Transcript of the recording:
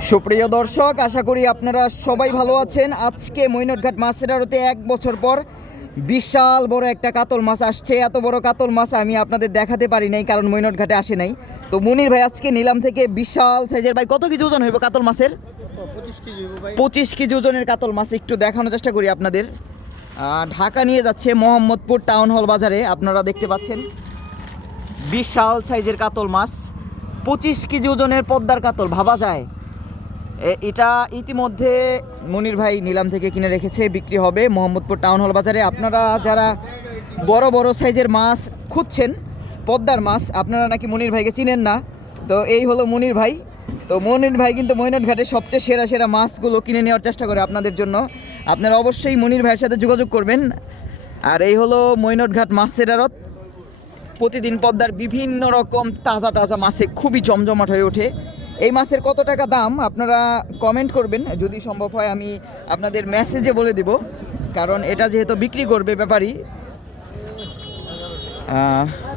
সুপ্রিয় দর্শক, আশা করি আপনারা সবাই ভালো আছেন। আজকে মৈনটঘাট মাছের আড়তে 1 বছর পর বিশাল বড় একটা কাতল মাছ আসছে। এত বড় কাতল মাছ আমি আপনাদের দেখাতে পারি নাই, কারণ মৈনটঘাটে আসে নাই। তো মুনির ভাই আজকে নিলাম থেকে বিশাল সাইজের, ভাই কত কেজি ওজন হইব কাতল মাছের? 25 কেজি ওজনের কাতল মাছ একটু দেখানোর চেষ্টা করি আপনাদের। ঢাকা নিয়ে যাচ্ছে মোহাম্মদপুর টাউন হল বাজারে। আপনারা দেখতে পাচ্ছেন বিশাল সাইজের কাতল মাছ, 25 কেজি ওজনের পদ্মার কাতল, ভাবা যায়। এটা ইতিমধ্যে মনির ভাই নিলাম থেকে কিনে রেখেছে, বিক্রি হবে মোহাম্মদপুর টাউন হল বাজারে। আপনারা যারা বড় বড় সাইজের মাছ খুঁজছেন, পদ্মার মাছ, আপনারা নাকি মনির ভাইকে চিনেন না, তো এই হলো মনির ভাই। তো মনির ভাই কিন্তু মৈনটঘাটে সবচেয়ে সেরা সেরা মাছগুলো কিনে নেওয়ার চেষ্টা করে আপনাদের জন্য। আপনারা অবশ্যই মনির ভাইয়ের সাথে যোগাযোগ করবেন। আর এই হলো মৈনটঘাট মাছের আড়ত। প্রতিদিন পদ্মার বিভিন্ন রকম তাজা তাজা মাছে খুবই জমজমাট হয়ে ওঠে। এই মাছের কত টাকা দাম আপনারা কমেন্ট করবেন, যদি সম্ভব হয় আমি আপনাদের মেসেজে বলে দেব, কারণ এটা যেহেতু বিক্রি করবে ব্যাপারী।